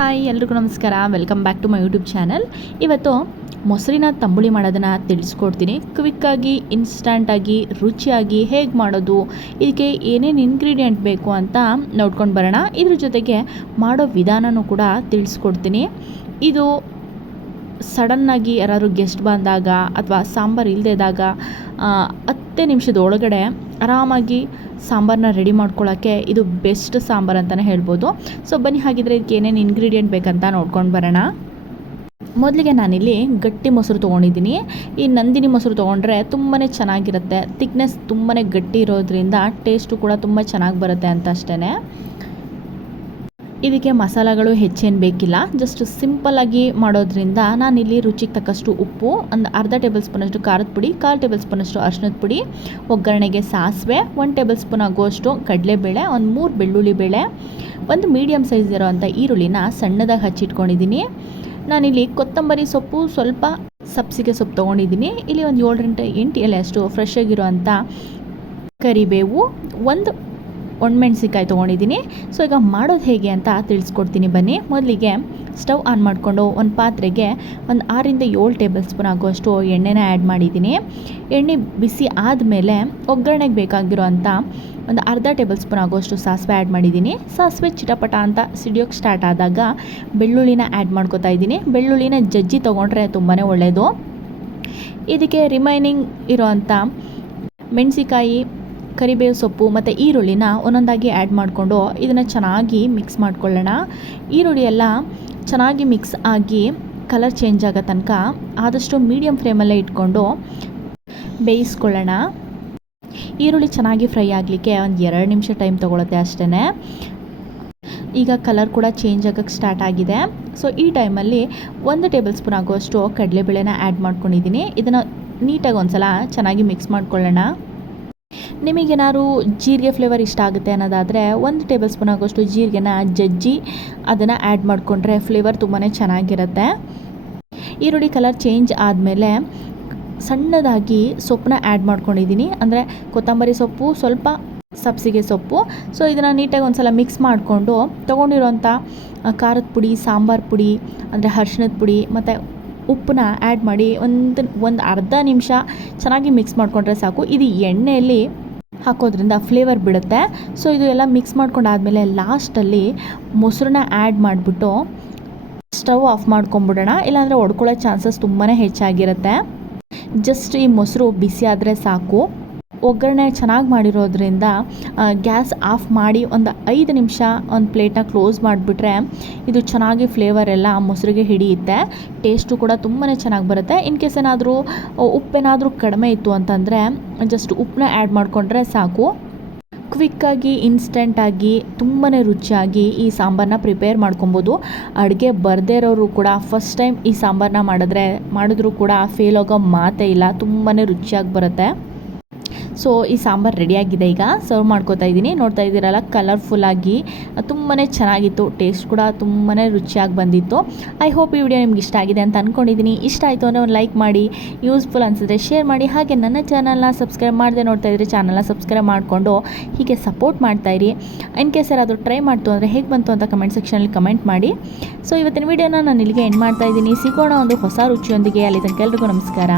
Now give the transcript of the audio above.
Hi, ಎಲ್ರಿಗೂ ನಮಸ್ಕಾರ. Welcome back to my YouTube channel ಇವತ್ತು ಮೊಸರಿನ ತಂಬುಳಿ ಮಾಡೋದನ್ನು ತಿಳಿಸ್ಕೊಡ್ತೀನಿ. ಕ್ವಿಕ್ಕಾಗಿ ಇನ್ಸ್ಟಂಟಾಗಿ ರುಚಿಯಾಗಿ ಹೇಗೆ ಮಾಡೋದು, ಇದಕ್ಕೆ ಏನೇನು ಇಂಗ್ರೀಡಿಯೆಂಟ್ ಬೇಕು ಅಂತ ನೋಡ್ಕೊಂಡು ಬರೋಣ. ಇದ್ರ ಜೊತೆಗೆ ಮಾಡೋ ವಿಧಾನನೂ ಕೂಡ ತಿಳಿಸ್ಕೊಡ್ತೀನಿ. ಇದು ಸಡನ್ನಾಗಿ ಯಾರಾದ್ರು ಗೆಸ್ಟ್ ಬಂದಾಗ ಅಥವಾ ಸಾಂಬಾರು ಇಲ್ಲದೇ ಇದ್ದಾಗ ಹತ್ತೇ ನಿಮಿಷದ ಒಳಗಡೆ ಆರಾಮಾಗಿ ಸಾಂಬಾರನ್ನ ರೆಡಿ ಮಾಡ್ಕೊಳ್ಳೋಕ್ಕೆ ಇದು ಬೆಸ್ಟ್ ಸಾಂಬಾರು ಅಂತಲೇ ಹೇಳ್ಬೋದು. ಸೊ ಬನ್ನಿ ಹಾಗಿದ್ರೆ ಇದಕ್ಕೆ ಏನೇನು ಇಂಗ್ರೀಡಿಯೆಂಟ್ ಬೇಕಂತ ನೋಡ್ಕೊಂಡು ಬರೋಣ. ಮೊದಲಿಗೆ ನಾನಿಲ್ಲಿ ಗಟ್ಟಿ ಮೊಸರು ತೊಗೊಂಡಿದ್ದೀನಿ. ಈ ನಂದಿನಿ ಮೊಸರು ತೊಗೊಂಡ್ರೆ ತುಂಬಾ ಚೆನ್ನಾಗಿರುತ್ತೆ. ತಿಕ್ನೆಸ್ ತುಂಬಾ ಗಟ್ಟಿ ಇರೋದ್ರಿಂದ ಟೇಸ್ಟು ಕೂಡ ತುಂಬ ಚೆನ್ನಾಗಿ ಬರುತ್ತೆ ಅಂತ ಅಷ್ಟೇ ಇದಕ್ಕೆ ಮಸಾಲಗಳು ಹೆಚ್ಚೇನು ಬೇಕಿಲ್ಲ. ಜಸ್ಟ್ ಸಿಂಪಲ್ಲಾಗಿ ಮಾಡೋದ್ರಿಂದ ನಾನಿಲ್ಲಿ ರುಚಿಗೆ ತಕ್ಕಷ್ಟು ಉಪ್ಪು, ಒಂದು ಅರ್ಧ ಟೇಬಲ್ ಸ್ಪೂನಷ್ಟು ಖಾರದ ಪುಡಿ, ಕಾಲು ಟೇಬಲ್ ಸ್ಪೂನಷ್ಟು ಅರ್ಶಿನದ ಪುಡಿ, ಒಗ್ಗರಣೆಗೆ ಸಾಸಿವೆ, ಒಂದು ಟೇಬಲ್ ಸ್ಪೂನ್ ಆಗುವಷ್ಟು ಕಡಲೆಬೇಳೆ, ಒಂದು ಮೂರು ಬೆಳ್ಳುಳ್ಳಿ ಬೇಳೆ, ಒಂದು ಮೀಡಿಯಮ್ ಸೈಜ್ ಇರೋವಂಥ ಈರುಳ್ಳಿನ ಸಣ್ಣದಾಗಿ ಹಚ್ಚಿಟ್ಕೊಂಡಿದ್ದೀನಿ ನಾನಿಲ್ಲಿ ಕೊತ್ತಂಬರಿ ಸೊಪ್ಪು ಸ್ವಲ್ಪ ಸಬ್ಸಿಗೆ ಸೊಪ್ಪು ತೊಗೊಂಡಿದ್ದೀನಿ ಇಲ್ಲಿ ಒಂದು ಏಳರಿಂದ ಎಂಟು ಎಲೆ ಅಷ್ಟು ಫ್ರೆಶ್ ಆಗಿರೋವಂಥ ಕರಿಬೇವು, ಒಂದು ಒಣಮೆಣ್ಸಿನ್ಕಾಯಿ ತೊಗೊಂಡಿದ್ದೀನಿ. ಸೊ ಈಗ ಮಾಡೋದು ಹೇಗೆ ಅಂತ ತಿಳಿಸ್ಕೊಡ್ತೀನಿ ಬನ್ನಿ. ಮೊದಲಿಗೆ ಸ್ಟವ್ ಆನ್ ಮಾಡಿಕೊಂಡು ಒಂದು ಪಾತ್ರೆಗೆ ಒಂದು ಆರಿಂದ ಏಳು ಟೇಬಲ್ ಸ್ಪೂನ್ ಆಗುವಷ್ಟು ಎಣ್ಣೆನ ಆ್ಯಡ್ ಮಾಡಿದ್ದೀನಿ. ಎಣ್ಣೆ ಬಿಸಿ ಆದಮೇಲೆ ಒಗ್ಗರಣೆಗೆ ಬೇಕಾಗಿರೋ ಅಂಥ ಒಂದು ಅರ್ಧ ಟೇಬಲ್ ಸ್ಪೂನ್ ಆಗುವಷ್ಟು ಸಾಸಿವೆ ಆ್ಯಡ್ ಮಾಡಿದ್ದೀನಿ. ಸಾಸಿವೆ ಚಿಟಪಟ ಅಂತ ಸಿಡಿಯೋಕ್ಕೆ ಸ್ಟಾರ್ಟ್ ಆದಾಗ ಬೆಳ್ಳುಳ್ಳಿನ ಆ್ಯಡ್ ಮಾಡ್ಕೋತಾ ಇದ್ದೀನಿ. ಬೆಳ್ಳುಳ್ಳಿನ ಜಜ್ಜಿ ತೊಗೊಂಡ್ರೆ ತುಂಬಾ ಒಳ್ಳೆಯದು ಇದಕ್ಕೆ ರಿಮೈನಿಂಗ್ ಇರೋವಂಥ ಮೆಣಸಿಕಾಯಿ ಕರಿಬೇವು ಸೊಪ್ಪು ಮತ್ತು ಈರುಳ್ಳಿನ ಒಂದೊಂದಾಗಿ ಆ್ಯಡ್ ಮಾಡಿಕೊಂಡು ಇದನ್ನು ಚೆನ್ನಾಗಿ ಮಿಕ್ಸ್ ಮಾಡ್ಕೊಳ್ಳೋಣ. ಈರುಳ್ಳಿ ಎಲ್ಲ ಚೆನ್ನಾಗಿ ಮಿಕ್ಸ್ ಆಗಿ ಕಲರ್ ಚೇಂಜ್ ಆಗೋ ತನಕ ಆದಷ್ಟು ಮೀಡಿಯಮ್ ಫ್ಲೇಮಲ್ಲೇ ಇಟ್ಕೊಂಡು ಬೇಯಿಸ್ಕೊಳ್ಳೋಣ. ಈರುಳ್ಳಿ ಚೆನ್ನಾಗಿ ಫ್ರೈ ಆಗಲಿಕ್ಕೆ ಒಂದು ಎರಡು ನಿಮಿಷ ಟೈಮ್ ತೊಗೊಳುತ್ತೆ ಅಷ್ಟೇ ಈಗ ಕಲರ್ ಕೂಡ ಚೇಂಜ್ ಆಗೋಕ್ಕೆ ಸ್ಟಾರ್ಟ್ ಆಗಿದೆ. ಸೊ ಈ ಟೈಮಲ್ಲಿ ಒಂದು ಟೇಬಲ್ ಸ್ಪೂನ್ ಆಗುವಷ್ಟು ಕಡಲೆಬೇಳೆನ ಆ್ಯಡ್ ಮಾಡ್ಕೊಂಡಿದ್ದೀನಿ. ಇದನ್ನು ನೀಟಾಗಿ ಒಂದು ಸಲ ಚೆನ್ನಾಗಿ ಮಿಕ್ಸ್ ಮಾಡ್ಕೊಳ್ಳೋಣ. ನಿಮಗೇನಾದ್ರು ಜೀರಿಗೆ ಫ್ಲೇವರ್ ಇಷ್ಟ ಆಗುತ್ತೆ ಅನ್ನೋದಾದರೆ ಒಂದು ಟೇಬಲ್ ಸ್ಪೂನ್ ಆಗೋಷ್ಟು ಜೀರಿಗೆನ ಜಜ್ಜಿ ಅದನ್ನು ಆ್ಯಡ್ ಮಾಡಿಕೊಂಡ್ರೆ ಫ್ಲೇವರ್ ತುಂಬಾ ಚೆನ್ನಾಗಿರುತ್ತೆ. ಈರುಳ್ಳಿ ಕಲರ್ ಚೇಂಜ್ ಆದಮೇಲೆ ಸಣ್ಣದಾಗಿ ಸೊಪ್ಪನ್ನ ಆ್ಯಡ್ ಮಾಡ್ಕೊಂಡಿದ್ದೀನಿ. ಅಂದರೆ ಕೊತ್ತಂಬರಿ ಸೊಪ್ಪು, ಸ್ವಲ್ಪ ಸಬ್ಸಿಗೆ ಸೊಪ್ಪು. ಸೊ ಇದನ್ನು ನೀಟಾಗಿ ಒಂದು ಸಲ ಮಿಕ್ಸ್ ಮಾಡಿಕೊಂಡು ತೊಗೊಂಡಿರೋಂಥ ಖಾರದ ಪುಡಿ, ಸಾಂಬಾರು ಪುಡಿ, ಅಂದರೆ ಅರ್ಶಿಣದ ಪುಡಿ, ಮತ್ತು ಉಪ್ಪನ್ನ ಆ್ಯಡ್ ಮಾಡಿ ಒಂದು ಒಂದು ಅರ್ಧ ನಿಮಿಷ ಚೆನ್ನಾಗಿ ಮಿಕ್ಸ್ ಮಾಡಿಕೊಂಡ್ರೆ ಸಾಕು. ಇದು ಎಣ್ಣೆಯಲ್ಲಿ ಹಾಕೋದ್ರಿಂದ ಫ್ಲೇವರ್ ಬಿಡುತ್ತೆ. ಸೊ ಇದು ಎಲ್ಲ ಮಿಕ್ಸ್ ಮಾಡ್ಕೊಂಡಾದಮೇಲೆ ಲಾಸ್ಟಲ್ಲಿ ಮೊಸರನ್ನ ಆ್ಯಡ್ ಮಾಡಿಬಿಟ್ಟು ಸ್ಟವ್ ಆಫ್ ಮಾಡ್ಕೊಂಬಿಡೋಣ. ಇಲ್ಲಾಂದರೆ ಒಡ್ಕೊಳ್ಳೋ ಚಾನ್ಸಸ್ ತುಂಬಾ ಹೆಚ್ಚಾಗಿರುತ್ತೆ. ಜಸ್ಟ್ ಈ ಮೊಸರು ಬಿಸಿ ಆದರೆ ಸಾಕು. ಒಗ್ಗರಣೆ ಚೆನ್ನಾಗಿ ಮಾಡಿರೋದ್ರಿಂದ ಗ್ಯಾಸ್ ಆಫ್ ಮಾಡಿ ಒಂದು ಐದು ನಿಮಿಷ ಒಂದು ಪ್ಲೇಟನ್ನ ಕ್ಲೋಸ್ ಮಾಡಿಬಿಟ್ರೆ ಇದು ಚೆನ್ನಾಗಿ ಫ್ಲೇವರ್ ಎಲ್ಲ ಮೊಸರಿಗೆ ಹಿಡಿಯುತ್ತೆ. ಟೇಸ್ಟು ಕೂಡ ತುಂಬಾ ಚೆನ್ನಾಗಿ ಬರುತ್ತೆ. ಇನ್ ಕೇಸ್ ಏನಾದರೂ ಉಪ್ಪೇನಾದರೂ ಕಡಿಮೆ ಇತ್ತು ಅಂತಂದರೆ ಜಸ್ಟ್ ಉಪ್ಪನ್ನ ಆ್ಯಡ್ ಮಾಡಿಕೊಂಡ್ರೆ ಸಾಕು. ಕ್ವಿಕ್ಕಾಗಿ ಇನ್ಸ್ಟೆಂಟಾಗಿ ತುಂಬಾ ರುಚಿಯಾಗಿ ಈ ಸಾಂಬಾರನ್ನ ಪ್ರಿಪೇರ್ ಮಾಡ್ಕೊಬೋದು. ಅಡುಗೆ ಬರದೇ ಇರೋರು ಕೂಡ ಫಸ್ಟ್ ಟೈಮ್ ಈ ಸಾಂಬಾರನ್ನ ಮಾಡಿದ್ರೆ, ಮಾಡಿದ್ರೂ ಕೂಡ ಫೇಲ್ ಆಗೋ ಮಾತೇ ಇಲ್ಲ. ತುಂಬಾ ರುಚಿಯಾಗಿ ಬರುತ್ತೆ. ಸೊ ಈ ಸಾಂಬಾರು ರೆಡಿಯಾಗಿದೆ ಈಗ. ಸರ್ವ್ ಮಾಡ್ಕೋತಾ ಇದ್ದೀನಿ. ನೋಡ್ತಾ ಇದ್ದೀರಲ್ಲ ಕಲರ್ಫುಲ್ಲಾಗಿ ತುಂಬಾ ಚೆನ್ನಾಗಿತ್ತು. ಟೇಸ್ಟ್ ಕೂಡ ತುಂಬಾ ರುಚಿಯಾಗಿ ಬಂದಿತ್ತು. ಐ ಹೋಪ್ ಈ ವಿಡಿಯೋ ನಿಮ್ಗೆ ಇಷ್ಟ ಆಗಿದೆ ಅಂತ ಅಂದ್ಕೊಂಡಿದ್ದೀನಿ ಇಷ್ಟ ಆಯಿತು ಅಂದರೆ ಒಂದು ಲೈಕ್ ಮಾಡಿ ಯೂಸ್ಫುಲ್ ಅನಿಸಿದ್ರೆ ಶೇರ್ ಮಾಡಿ. ಹಾಗೆ ನನ್ನ ಚಾನಲ್ನ ಸಬ್ಸ್ಕ್ರೈಬ್ ಮಾಡದೆ ನೋಡ್ತಾ ಇದ್ದರೆ ಚಾನಲ್ನ ಸಬ್ಸ್ಕ್ರೈಬ್ ಮಾಡಿಕೊಂಡು ಹೀಗೆ ಸಪೋರ್ಟ್ ಮಾಡ್ತಾಯಿರಿ ಇನ್ ಕೇಸ್ ಯಾರಾದರೂ ಟ್ರೈ ಮಾಡ್ತು ಅಂದರೆ ಹೇಗೆ ಬಂತು ಅಂತ ಕಮೆಂಟ್ ಸೆಕ್ಷನಲ್ಲಿ ಕಮೆಂಟ್ ಮಾಡಿ. ಸೊ ಇವತ್ತಿನ ವಿಡಿಯೋನ ನಾನು ಇಲ್ಲಿಗೆ ಎಂಡ್ ಮಾಡ್ತಾ ಇದ್ದೀನಿ. ಸಿಗೋಣ ಒಂದು ಹೊಸ ರುಚಿಯೊಂದಿಗೆ. ಅಲ್ಲಿ ತನಕ ಎಲ್ರಿಗೂ ನಮಸ್ಕಾರ.